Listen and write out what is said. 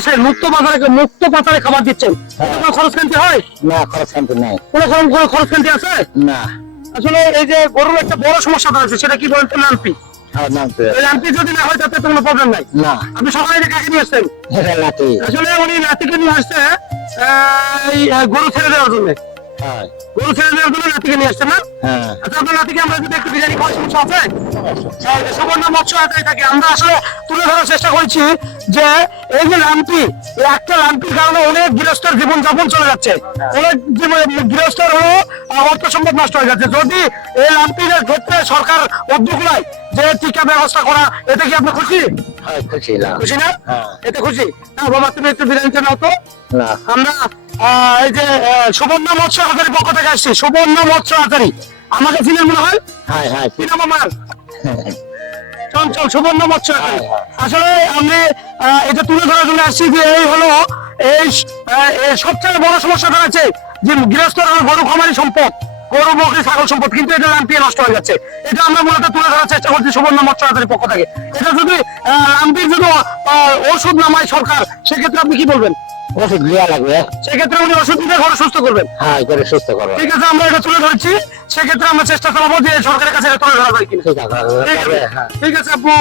পাশে মুক্ত পাতারে খাবার দিচ্ছেন, কোনো খরচ কান্তি হয় না, খরচ কিন্তু নেই। কোনো খরচ কান্তি আছে না। আসলে এই যে গরুর একটা বড় সমস্যা আছে, সেটা কি বলতে লাম্পি। এই লাম্পি যদি না হয় তাতে তো কোনো প্রবলেম নাই। না, আপনি সকালে যে কাকে নিয়ে আসছেন? লাঠি। আসলে উনি নাতিকে নিয়ে আসছে এই গরু ছেড়ে দেওয়ার জন্য। গরু ছেড়ে দেওয়ার জন্য নাতিকে নিয়ে আসছেন না? আচ্ছা, আপনার নাতিকে আমরা যদি একটু বিরিয়ানি খাওয়ার সমস্যা আছে? সুবর্ণ মৎস্য আদায় থাকে। আমরা আসলে তুলে ধরার চেষ্টা করছি যে এই যে লাম্পি, এই একটা লাম্পির কারণে অনেক গৃহস্থের জীবন যাপন চলে যাচ্ছে, অনেক গৃহস্থের হলো অর্থ সম্পদ নষ্ট হয়ে যাচ্ছে। যদি এই লাম্পির ক্ষেত্রে সরকার উদ্যোগ নেয় যে টিকা ব্যবস্থা করা, এতে কি আপনি খুশি? খুশি না? এতে খুশি না? বাবা, তুমি একটু বিরিয়ানিটা নাও তো। আমরা এই যে সুবর্ণ মৎস্য আচারীর পক্ষ থেকে আসছি। সুবর্ণ মৎস্য আচারী আমাকে চিনেন মনে হয়? কি নাম আমার? চঞ্চল, সুবর্ণ মৎস্য আচারী। আসলে আমি এটা তুলে ধরার জন্য আসছি যে এই হলো এই সবচেয়ে বড় সমস্যাটা আছে যে গৃহস্থর গরু খামারি সম্পদ, গরু বকরি ছাগল সম্পদ, কিন্তু এটা লাম্পিয়ে নষ্ট হয়ে যাচ্ছে। এটা আমরা মূলত তুলে ধরার চেষ্টা করছি সুবর্ণ মৎস্য আচারীর পক্ষ থেকে। এটা যদি লাম্পির যদি ওষুধ নামায় সরকার, সেক্ষেত্রে আপনি কি বলবেন? ওষুধ দেওয়া লাগবে। সেক্ষেত্রে উনি ওষুধ দিতে ঘরে সুস্থ করবেন। করে সুস্থ করবো। ঠিক আছে, আমরা এটা তুলে ধরছি। সেক্ষেত্রে আমরা চেষ্টা চালাবো যে সরকারের কাছে এটা তুলে ধরা যায় কিনা। ঠিক আছে আপু।